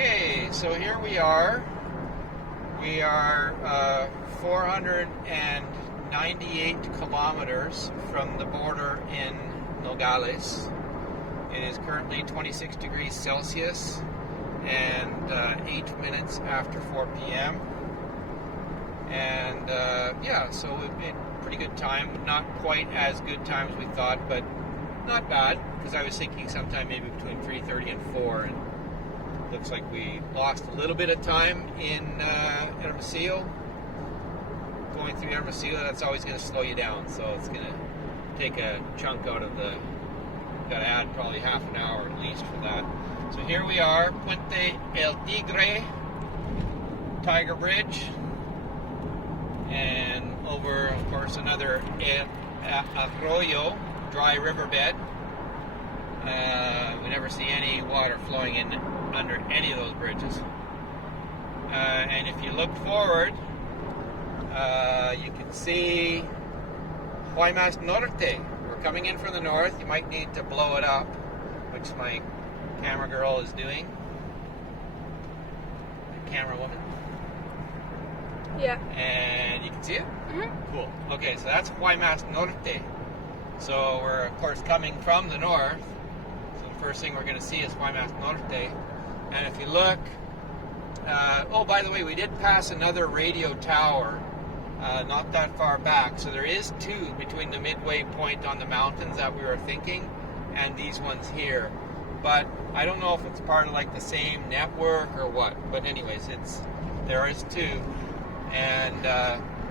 Okay, so here we are. We are 498 kilometers from the border in Nogales. It is currently 26 degrees Celsius and 8 minutes after 4 p.m. And so we've made pretty good time. Not quite as good time as we thought, but not bad, because I was thinking sometime maybe between 3:30 and 4, and looks like we lost a little bit of time in Hermosillo. Going through Hermosillo, that's always going to slow you down, so it's going to take a chunk out of the... Got to add probably half an hour at least for that. So here we are, Puente El Tigre, Tiger Bridge, and over, of course, another arroyo, dry riverbed. We never see any water flowing in under any of those bridges. And if you look forward, you can see Guaymas Norte. We're coming in from the north. You might need to blow it up, which my camera girl is doing. The camera woman. Yeah. And you can see it? Mm-hmm. Cool. Okay, so that's Guaymas Norte. So we're, of course, coming from the north. So the first thing we're going to see is Guaymas Norte. And if you look, by the way, we did pass another radio tower not that far back. So there is two between the midway point on the mountains that we were thinking and these ones here. But I don't know if it's part of like the same network or what. But anyways, there is two. And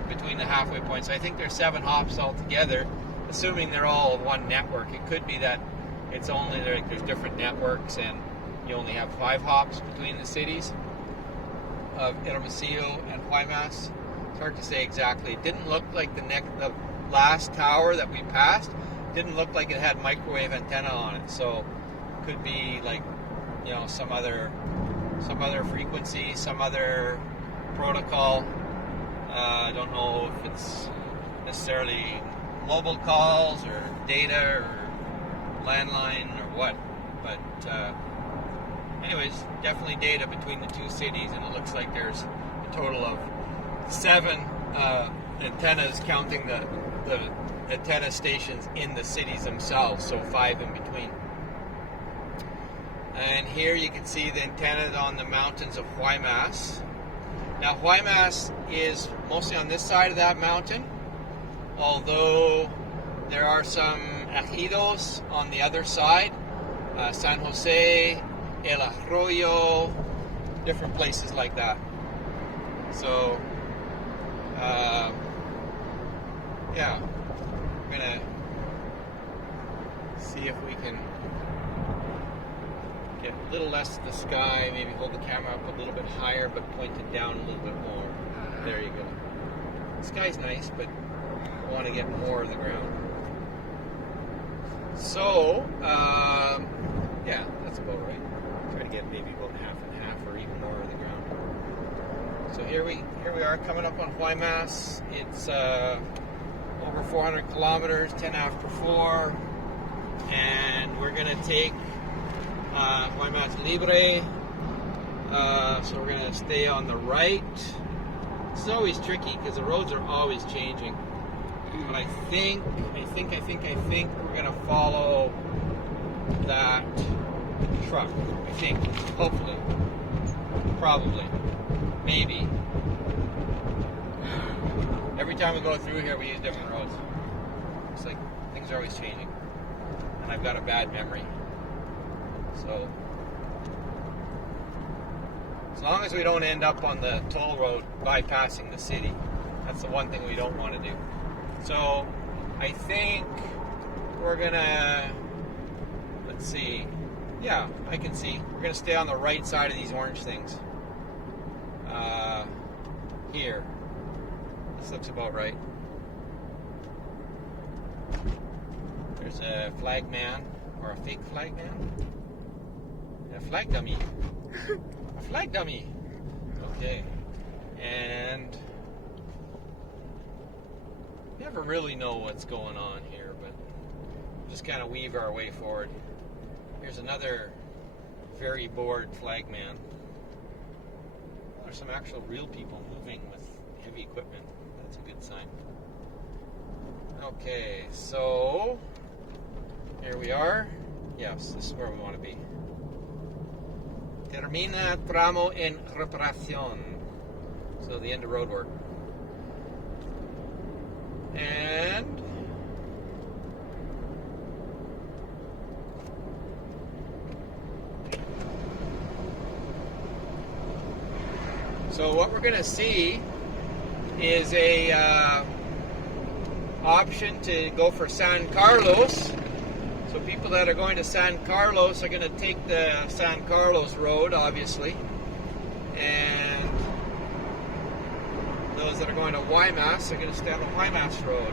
between the halfway points, I think there's 7 hops altogether, assuming they're all one network. It could be that it's only there's different networks and you only have 5 hops between the cities of Hermosillo and Guaymas. It's hard to say exactly. It didn't look like the last tower that we passed didn't look like it had microwave antenna on it. So it could be like, some other frequency, some other protocol. I don't know if it's necessarily mobile calls or data or landline or what, but anyways, definitely data between the two cities, and it looks like there's a total of 7 antennas, counting the antenna stations in the cities themselves, so 5 in between. And here you can see the antennas on the mountains of Guaymas. Now, Guaymas is mostly on this side of that mountain, although there are some ejidos on the other side, San Jose, El Arroyo, different places like that. So, we're going to see if we can get a little less of the sky, maybe hold the camera up a little bit higher, but point it down a little bit more. There you go. The sky's nice, but I want to get more of the ground. So, that's about right. Try to get maybe about half and half or even more of the ground. So here we are coming up on Guaymas. It's over 400 kilometers, 10 after 4, and we're going to take Guaymas Libre, so we're going to stay on the right. It's always tricky because the roads are always changing. But I think we're going to follow that truck. I think, hopefully, probably, maybe. Every time we go through here, we use different roads. It's like things are always changing, and I've got a bad memory. So, as long as we don't end up on the toll road bypassing the city, that's the one thing we don't want to do. So, I think we're gonna, let's see, yeah, I can see, we're gonna stay on the right side of these orange things. Here. This looks about right. There's a flag man, or a fake flag man. A flag dummy. A flag dummy. Okay. And never really know what's going on here, but just kind of weave our way forward. Here's another very bored flagman. there's some actual real people moving with heavy equipment. That's a good sign. Okay, so here we are. Yes, this is where we want to be. Termina tramo en reparación. So the end of road work. And so what we're going to see is a option to go for San Carlos. So people that are going to San Carlos are going to take the San Carlos road, obviously. And those that are going to Guaymas are going to stay on the Guaymas road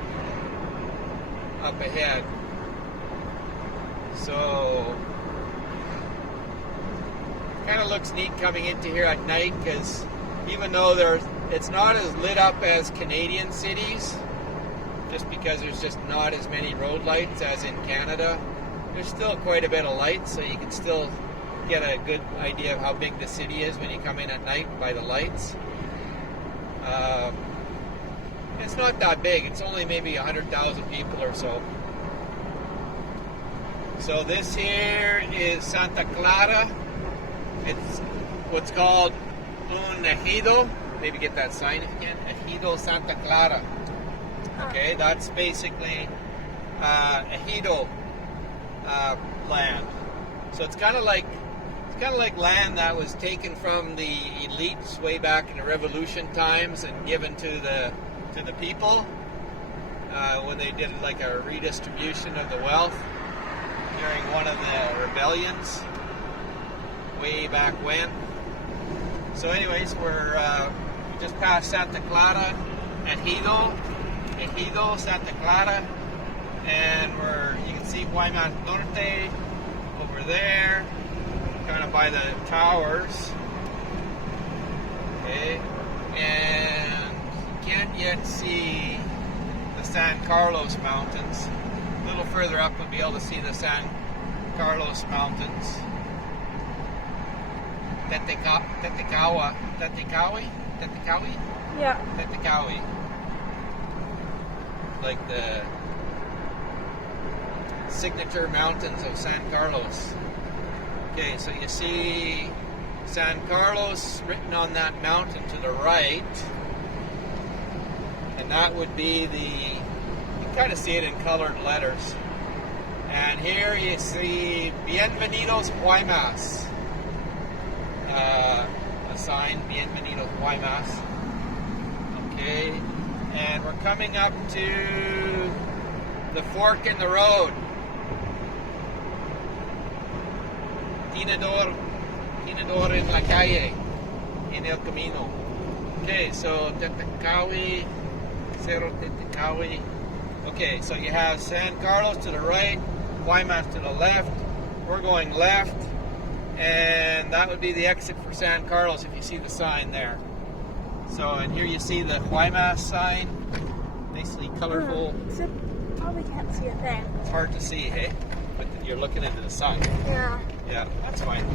up ahead. So kind of looks neat coming into here at night, because even though it's not as lit up as Canadian cities, just because there's just not as many road lights as in Canada, there's still quite a bit of light, so you can still get a good idea of how big the city is when you come in at night by the lights. It's not that big. It's only maybe 100,000 people or so. So this here is Santa Clara. It's what's called un ejido. Maybe get that sign if you can. Ejido Santa Clara. Okay, that's basically ejido land. So it's kind of like land that was taken from the elites way back in the Revolution times and given to the people when they did like a redistribution of the wealth during one of the rebellions way back when. So anyways, we're just past Santa Clara, Ejido, Santa Clara, and you can see Guaymas Norte over there, kind of by the towers. Okay, and you can't yet see the San Carlos Mountains. A little further up, we'll be able to see the San Carlos Mountains. Teticawi? Yeah. Teticawi. Like the signature mountains of San Carlos. Okay, so you see San Carlos written on that mountain to the right, and that would be you can kind of see it in colored letters. And here you see Bienvenidos Guaymas. A sign, Bienvenidos Guaymas. Okay, and we're coming up to the fork in the road. Tinador en la calle, en el camino. Okay, so Teticawi, Cerro Teticawi. Okay, so you have San Carlos to the right, Guaymas to the left. We're going left, and that would be the exit for San Carlos if you see the sign there. So, and here you see the Guaymas sign, nicely colorful. So probably can't see a thing. It's hard to see, hey? But you're looking into the sign. Yeah. Yeah, that's fine.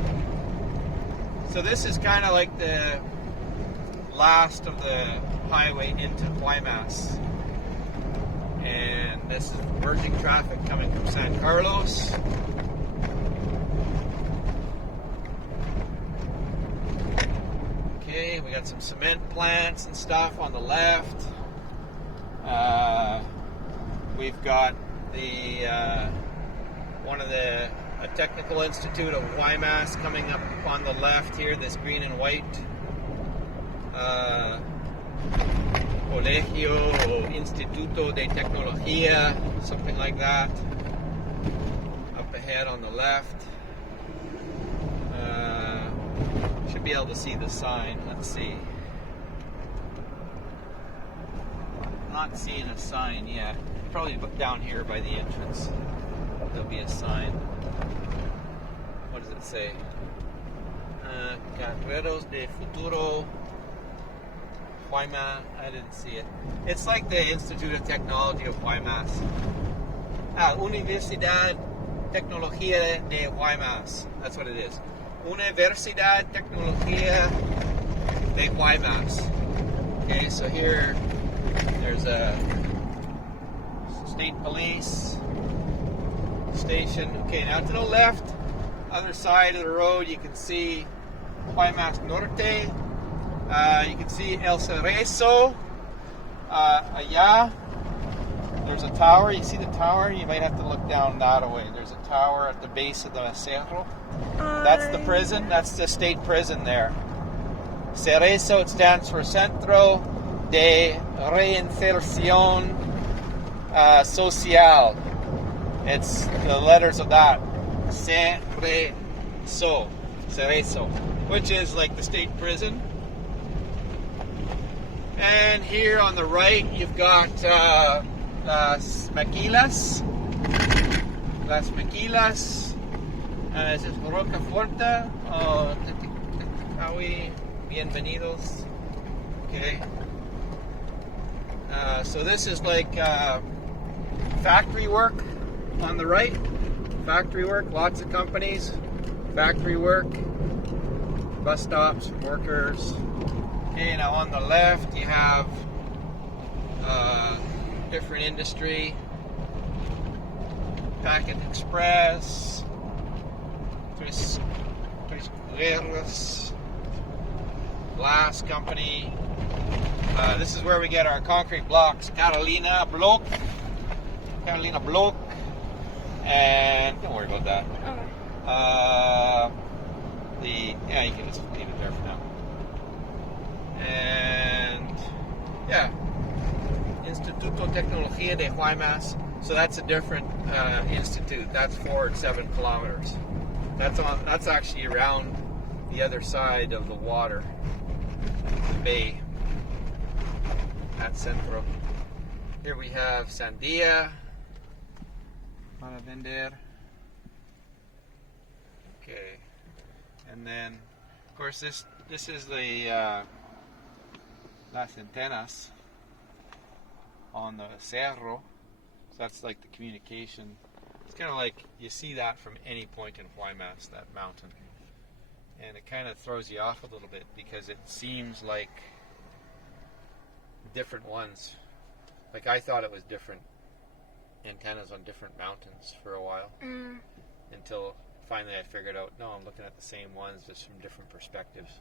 So this is kind of like the last of the highway into Guaymas. And this is merging traffic coming from San Carlos. Okay, we got some cement plants and stuff on the left. We've got a technical institute of Guaymas coming up on the left here, this green and white Colegio o Instituto de Tecnología, something like that, up ahead on the left. Should be able to see the sign. Let's see. Not seeing a sign yet. Probably down here by the entrance. There'll be a sign. What does it say? Carreros de Futuro Guaymas. I didn't see it. It's like the Institute of Technology of Guaymas. Universidad Tecnología de Guaymas. That's what it is. Universidad Tecnología de Guaymas. Okay, so here there's a state police station. Okay, now to the left, other side of the road, you can see Guaymas Norte. You can see El Cerezo. Allá, there's a tower. You see the tower? You might have to look down that way. There's a tower at the base of the cerro. That's the prison. That's the state prison there. Cerezo, it stands for Centro de Reinserción Social. It's the letters of that. Cerezo, which is like the state prison. And here on the right, you've got Las Maquilas. Las Maquilas. This is Rocaforte. Bienvenidos. Okay. So this is like factory work on the right. Factory work, lots of companies. Factory work. Bus stops, workers. Okay, now on the left you have different industry, Packet Express, Tres Guerras, glass company. This is where we get our concrete blocks, Carolina Block, and don't worry about that. Okay. You can just leave it there for now. And yeah, Instituto Tecnología de Guaymas. So that's a different institute. That's forward 7 kilometers. That's actually around the other side of the water, the bay at Centro. Here we have Sandia para vender. Okay, and then of course this is the Las Antenas on the cerro. So that's like the communication. It's kind of like you see that from any point in Guaymas, that mountain. And it kind of throws you off a little bit because it seems like different ones. Like I thought it was different antennas on different mountains for a while. Until finally I figured out, no, I'm looking at the same ones just from different perspectives.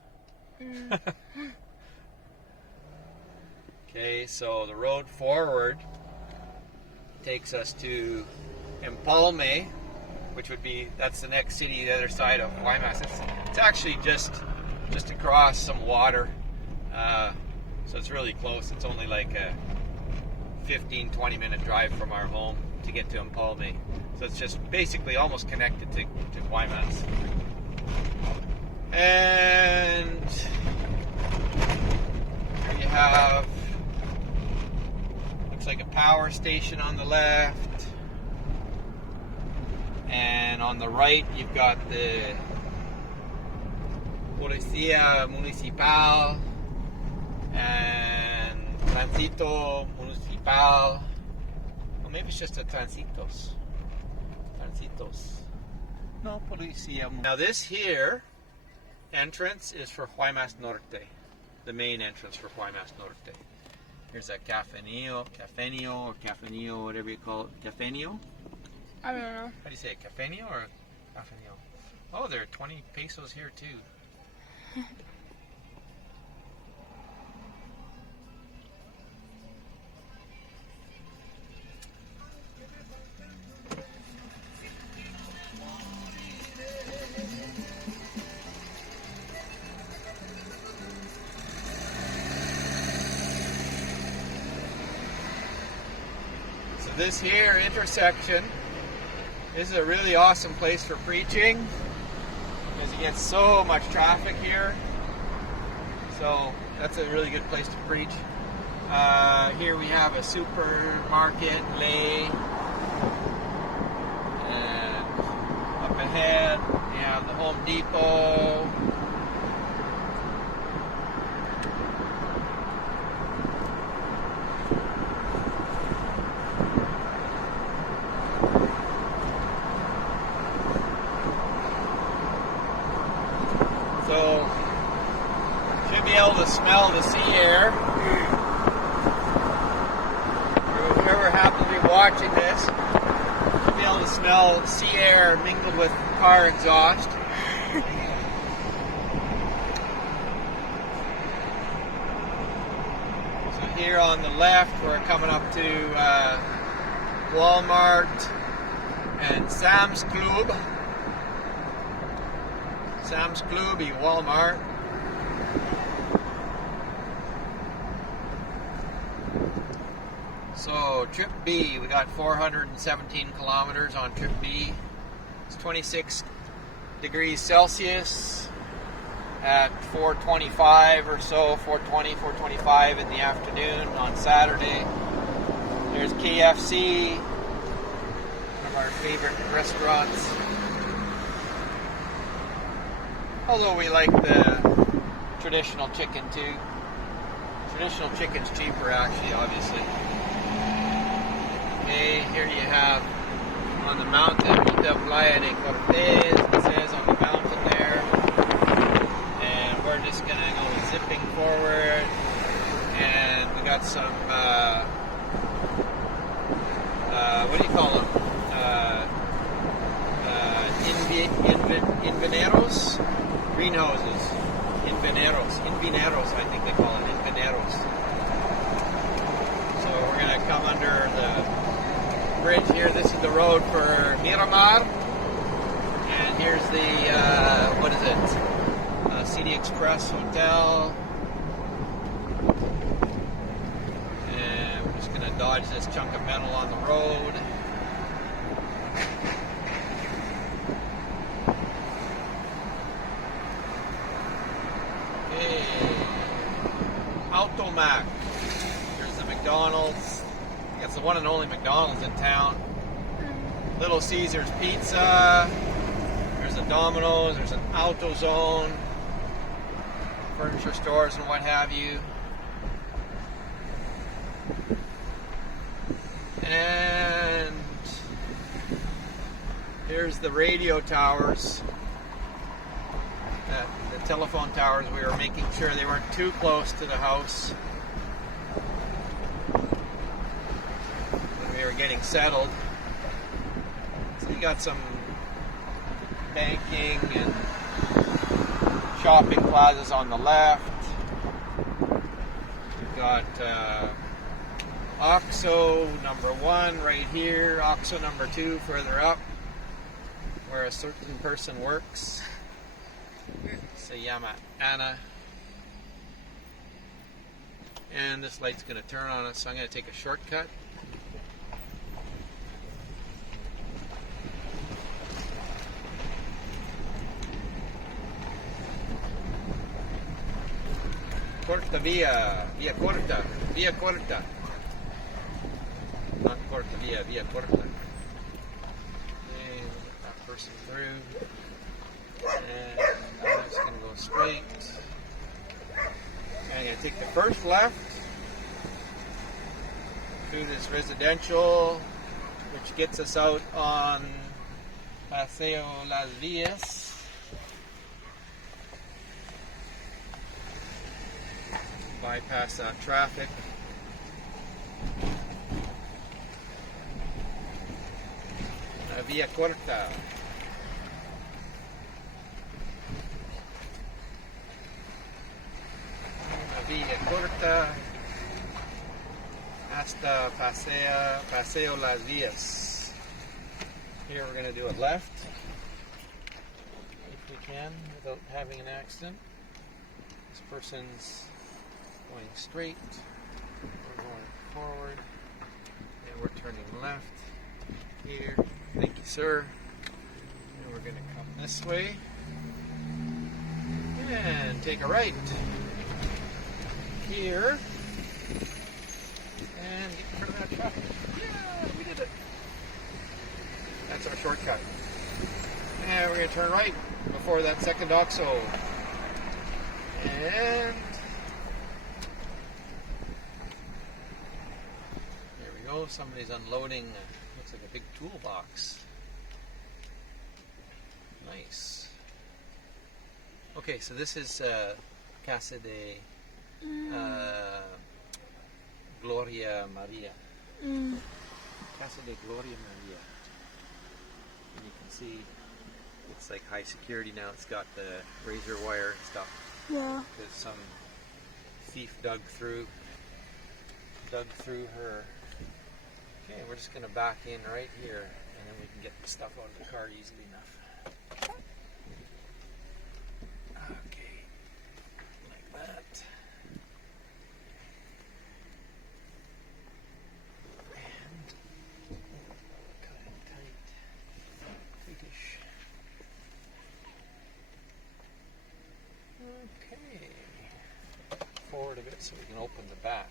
Okay, so the road forward takes us to Empalme, which would be, that's the next city the other side of Guaymas. It's actually just across some water, so it's really close. It's only like a 15-20 minute drive from our home to get to Empalme. So it's just basically almost connected to Guaymas. And here you have, looks like a power station on the left. And on the right, you've got the Policía Municipal and Tránsito Municipal. Well, maybe it's just a Transitos. No, Policía. Now this here entrance is for Guaymas Norte, the main entrance for Guaymas Norte. Here's a cafenio, whatever you call it. Cafenio? I don't know. How do you say it? Cafenio or cafenio? Oh, there are 20 pesos here too. So this here intersection, this is a really awesome place for preaching because you get so much traffic here. So that's a really good place to preach. Here we have a supermarket, Lay, and up ahead we have the Home Depot. So should be be able to smell the sea air. Whoever happens to be watching this, you'll be able to smell sea air mingled with car exhaust. So here on the left, we're coming up to Walmart and Sam's Club. Sam's Club y Walmart. So trip B, we got 417 kilometers on trip B. It's 26 degrees Celsius at 4:25 or so, 4:25 in the afternoon on Saturday. There's KFC, one of our favorite restaurants. Although we like the traditional chicken too. Traditional chicken's cheaper actually, obviously. Okay, here you have on the mountain, Villa Playa de Cortez, it says on the mountain there. And we're just going to go zipping forward. And we got some, what do you call them? Invernaderos? Greenhouses. Invernaderos, I think they call it. Invernaderos. So we're going to come under the bridge here. This is the road for Miramar. And here's the, what is it? CD Express Hotel. And we're just going to dodge this chunk of metal on the road. Okay. Automac. Here's the McDonald's. It's the one and only McDonald's in town. Little Caesar's Pizza. There's a Domino's. There's an AutoZone. Furniture stores and what have you. And here's the radio towers. The telephone towers. We were making sure they weren't too close to the house. We were getting settled. So you got some banking and shopping plazas on the left. We've got OXXO number 1 right here, OXXO number 2 further up, where a certain person works. Se llama Anna. And this light's going to turn on us, so I'm going to take a shortcut. Corta via corta, via corta. Not corta via corta. Okay, get that person through. And I'm just going to go straight. And I'm going to take the first left through this residential, which gets us out on Paseo Las Villas. Bypass that traffic. Via Corta. Via Corta hasta Paseo Las Villas. Here we're going to do it left, if we can, without having an accident. This person's going straight, we're going forward, and we're turning left here. Thank you, sir. And we're going to come this way and take a right here and get rid of that traffic. Yeah, we did it. That's our shortcut. And we're going to turn right before that second OXXO. And oh, somebody's unloading, looks like a big toolbox. Nice. Okay, so this is Casa de Gloria Maria. Casa de Gloria Maria. And you can see it's like high security now. It's got the razor wire and stuff. Yeah. Because some thief dug through her. Okay, we're just gonna back in right here, and then we can get the stuff out of the car easily enough. Okay, like that. And cut it tight, tightish. Okay, forward a bit so we can open the back.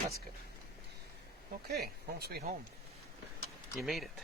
That's good. Okay, home sweet home. You made it.